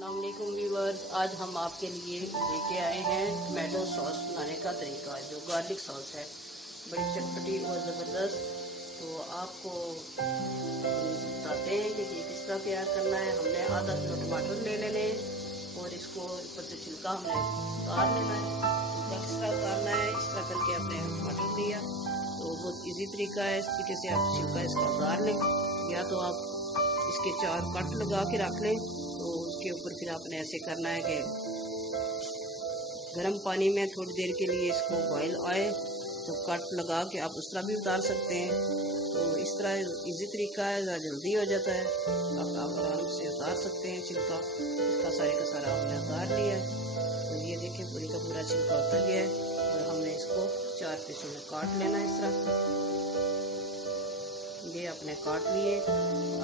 अस्सलाम वालेकुम व्यूअर्स, आज हम आपके लिए लेके आए हैं टमाटो सॉस बनाने का तरीका, जो गार्लिक सॉस है, बड़ी चटपटी और ज़बरदस्त। तो आपको बताते हैं कि ये किस तरह तैयार करना है। हमने आधा किलो टमाटर ले लेने और इसको ऊपर से छिलका हमने उतार लेना है। छिलका किस तरह उतारना है, इस तरह करके आपने टमाटर लिया तो बहुत इजी तरीका है। इस तरीके से आप छिलका इसका उतार लें, या तो आप इसके 4 कट लगा के रख लें। तो उसके ऊपर फिर आपने ऐसे करना है कि गर्म पानी में थोड़ी देर के लिए इसको बॉयल आए तो कट लगा के आप उस तरह भी उतार सकते हैं। तो इस तरह इजी तरीका है, ज़रा जल्दी हो जाता है। आप आराम से उतार सकते हैं छिलका। इसका सारे का सारा आपने उतार लिया है। तो ये देखें, पूरी का पूरा छिलका उतर गया है और हमने इसको 4 पीसों में काट लेना है। इस तरह ये आपने काट लिए।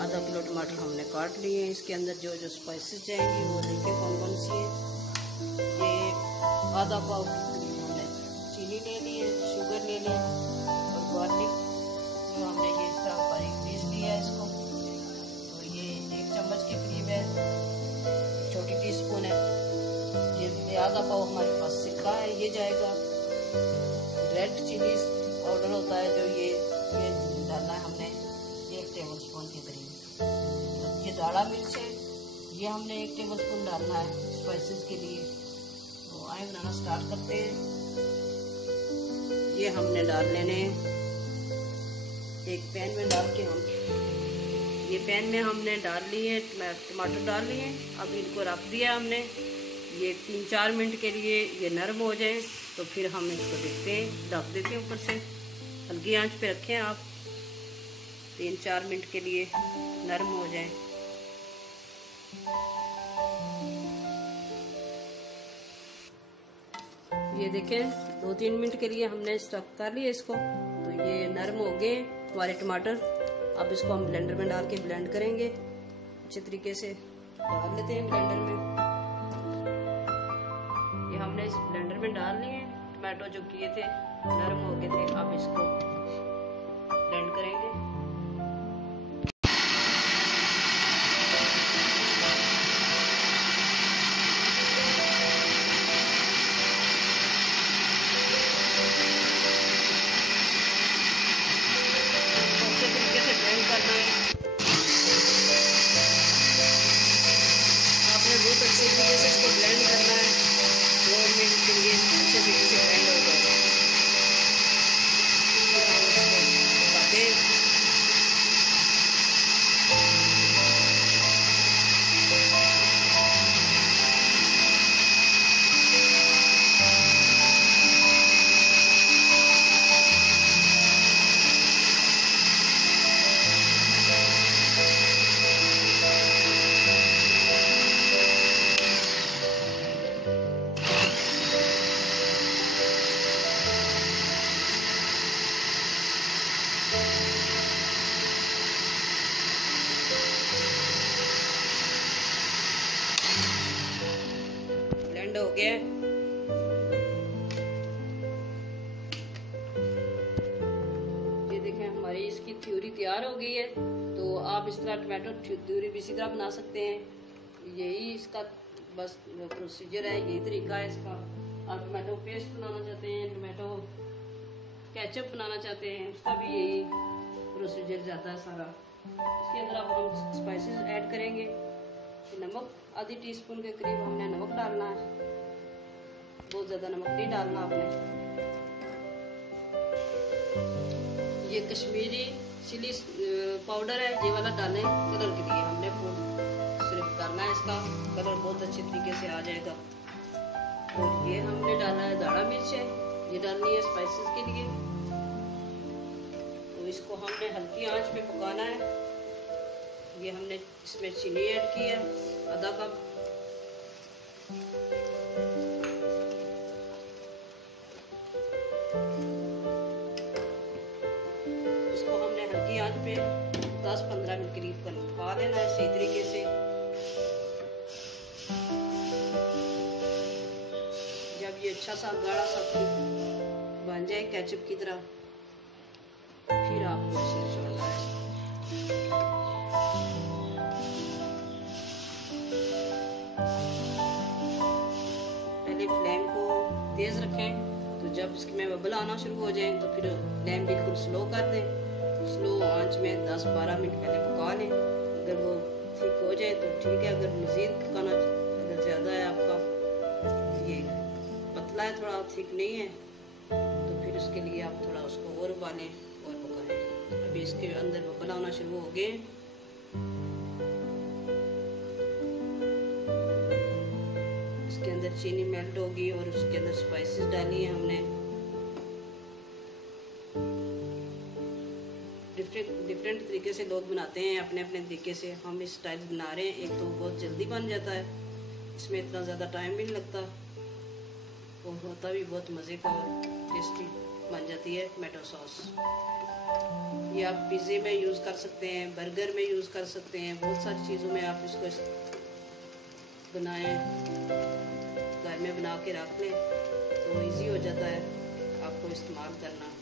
आधा किलो टमाटर हमने काट लिए। इसके अंदर जो जो स्पाइसेस जाएंगे वो देखिए कौन कौन सी है। ये आधा पाव हमने चीनी ले ली है, शुगर ले लें, और गार्लिक जो हमने ये इस तरह बारीक पीस लिया है इसको। तो ये 1 चम्मच के करीब है, छोटी टीस्पून है। ये आधा पाव हमारे पास सिरका है, ये जाएगा। रेड चिली पाउडर होता है जो ये डालना है हमने 1 टेबल स्पून के करीब। तो ये दाढ़ा मिर्च है, ये हमने 1 टेबल स्पून डालना है स्पाइसेस के लिए। तो आए बनाना स्टार्ट करते हैं। ये हमने डाल लेने एक पैन में डाल के ये पैन में हमने डाल लिए टमाटर डाल लिए। अब इनको रख दिया हमने, ये 3-4 मिनट के लिए ये नरम हो जाए तो फिर हम इसको देखते हैं, ढक देते हैं ऊपर से। हल्की आंच पे रखें आप, 3-4 मिनट के लिए नरम हो जाए। ये देखें 2-3 मिनट के लिए हमने स्टफ कर लिया इसको। तो ये नरम हो गए हमारे टमाटर। अब इसको हम ब्लेंडर में डाल के ब्लेंड करेंगे। अच्छे तरीके से डाल लेते हैं ब्लेंडर में। ये हमने इस ब्लेंडर में डाल लिए टमाटो जो किए थे, नरम हो गए थे। अब इसको ब्लेंड करेंगे। अच्छे तरीके से ब्लेंड करना है आपने, बहुत अच्छे तरीके से इसको ब्लेंड करना है। 2 मिनट के लिए अच्छे तरीके से ब्लेंड हो जाए। ब्लेंड हो गया। ये देखें हमारी इसकी प्यूरी तैयार हो गई है। तो आप इस तरह टमाटो प्यूरी भी इसी तरह बना सकते हैं। यही इसका बस प्रोसीजर है, यही तरीका है इसका। आप टमाटो पेस्ट बनाना चाहते हैं, टमाटो केचप बनाना चाहते हैं, उसका भी यही प्रोसीजर जाता है सारा। इसके अंदर अब हम स्पाइसेस ऐड करेंगे। नमक आधी टीस्पून के करीब हमने नमक डालना है, बहुत ज़्यादा नमक नहीं डालना आपने। ये कश्मीरी चिली पाउडर है, ये वाला डालें कलर के लिए। हमने सिर्फ डालना है, इसका कलर बहुत अच्छे तरीके से आ जाएगा। और ये हमने डालना है दाढ़ा मिर्च है, ये डालनी है स्पाइसेस के लिए। तो इसको हमने हल्की आंच पे पकाना है। ये हमने इसमें चीनी ऐड की है, आधा कप। इसको हमने हल्की आंच पे 10-15 मिनट करीब पका लेना है सही तरीके से। जब ये अच्छा सा गाढ़ा सा बन जाए केचप की तरह, फिर आपको इसे छोड़ना है। तेज़ रखें। तो जब इसमें बबल आना शुरू हो जाए तो फिर फ्लेम बिल्कुल स्लो कर दें। स्लो आंच में 10-12 मिनट पहले पका लें। अगर वो ठीक हो जाए तो ठीक है, अगर मज़ीद पकाना, अगर ज़्यादा है आपका ये पतला है, थोड़ा ठीक नहीं है, तो फिर उसके लिए आप थोड़ा उसको और उबालें और पकाएं। अभी इसके अंदर बबल आना शुरू हो गए। इसके अंदर चीनी मेल्ट होगी और उसके अंदर स्पाइसेस डाली है हमने। डिफरेंट तरीके से लोग बनाते हैं, अपने अपने तरीके से। हम इस स्टाइल बना रहे हैं। एक तो बहुत जल्दी बन जाता है, इसमें इतना ज़्यादा टाइम भी नहीं लगता और होता भी बहुत मज़े का और टेस्टी बन जाती है टमाटो सॉस। ये आप पिज़्ज़े में यूज़ कर सकते हैं, बर्गर में यूज़ कर सकते हैं, बहुत सारी चीज़ों में आप इसको बनाएं, घर में बना के रख लें तो इजी हो जाता है आपको इस्तेमाल करना।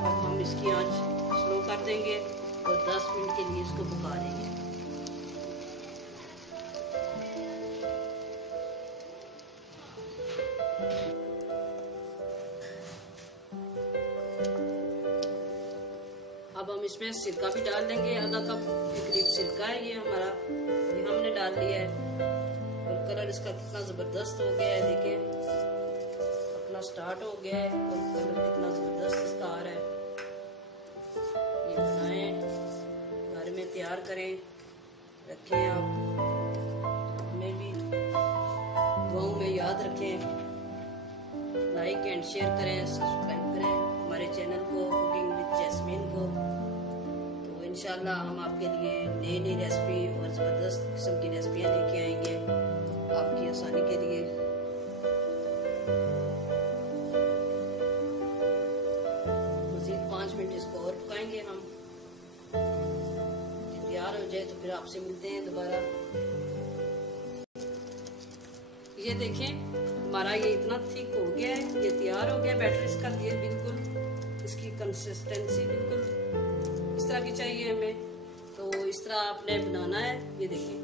अब हम इसकी आंच स्लो कर देंगे और 10 मिनट के लिए इसको पका देंगे। अब हम इसमें सिरका भी डाल देंगे, आधा कप के करीब सिरका है ये हमारा, ये हमने डाल लिया है। और कलर इसका कितना ज़बरदस्त हो गया है, देखें पकना स्टार्ट हो गया है और कलर कितना ज़बरदस्त इसका आ रहा है। ये बनाएं, घर में तैयार करें, रखें आप, हमें भी दुआओं में याद रखें। लाइक एंड शेयर करें, सब्सक्राइब करें हमारे चैनल को, कुकिंग विद जैस्मीन को। तो इंशाल्लाह हम आपके लिए नई नई रेसिपी और ज़बरदस्त किस्म की रेसिपियाँ लेके आएंगे आपकी आसानी के लिए। मज़ीद 5 मिनट इसको और पकाएंगे हम। तैयार हो जाए तो फिर आपसे मिलते हैं दोबारा। ये देखें हमारा ये इतना थिक हो गया है, ये तैयार हो गया बैटर इसका। ये बिल्कुल इसकी कंसिस्टेंसी बिल्कुल इस तरह की चाहिए हमें, तो इस तरह आपने बनाना है। ये देखिए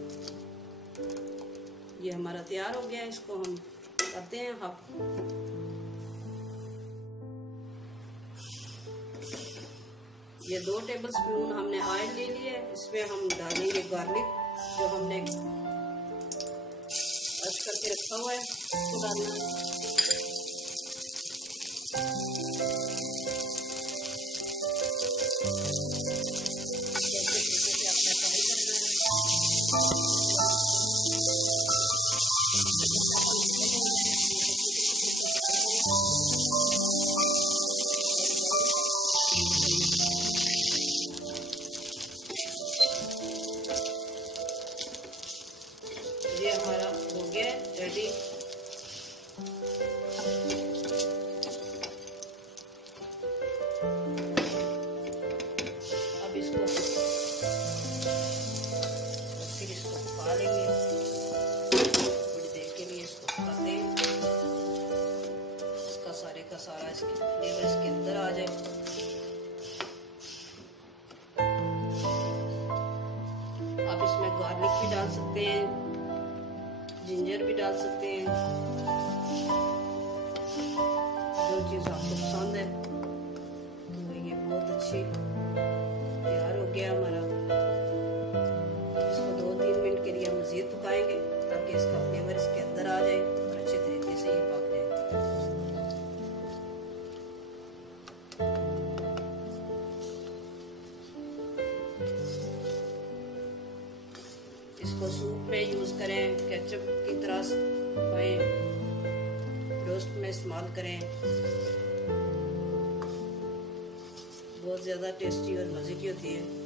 ये हमारा तैयार हो गया है, इसको हम करते हैं हाफ। ये 2 टेबल स्पून हमने ऑयल ले लिया है, इसमें हम डालेंगे गार्लिक जो हमने कट करके रखा हुआ है, इसको डालना है। ये हमारा हो गया रेडी। अब इसको फिर इसको पका लेंगे थोड़ी देर के लिए। इसको पकाते हैं, इसका सारे का सारा इसके फ्लेवर इसके अंदर आ जाए। आप इसमें गार्लिक भी डाल सकते हैं, जिंजर भी डाल सकते हैं, जो चीज़ आपको पसंद है। तो ये बहुत अच्छी तैयार हो गया हमारा। इसको 2-3 मिनट के लिए मज़ीद पकाएंगे ताकि इसका फ्लेवर इसके अंदर आ जाए और अच्छे तरीके से ये पक जाए। इसको सूप में यूज़ करें, केचप की तरह खाएं, रोस्ट में इस्तेमाल करें। बहुत ज़्यादा टेस्टी और मज़े की होती है।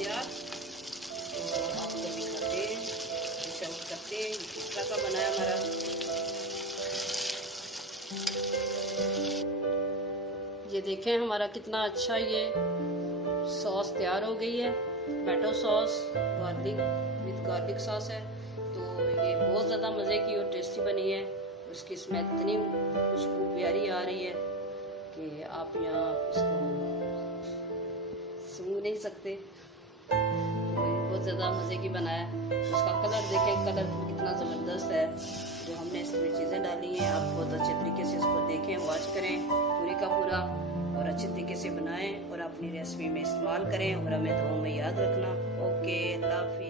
तैयार। तो आपको दिखाते हैं, सर्व करते हैं किस तरह का बना है हमारा। ये देखें हमारा कितना अच्छा ये सॉस तैयार हो गई है। टमाटो सॉस गार्लिक सॉस है। तो ये बहुत ज़्यादा मज़े की और टेस्टी बनी है। उसकी इसमें इतनी खुशबू प्यारी आ रही है कि आप यहाँ इसको सूंघ नहीं सकते। तो बहुत ज़्यादा मज़े की बना है। उसका कलर देखें, कलर कितना ज़बरदस्त है। जो हमने इसमें चीज़ें डाली हैं, आप बहुत अच्छे तरीके से इसको देखें, वॉच करें पूरी का पूरा और अच्छे तरीके से बनाएं और अपनी रेसिपी में इस्तेमाल करें और हमें दुआओं में याद रखना। ओके, अल्लाह हाफिज़।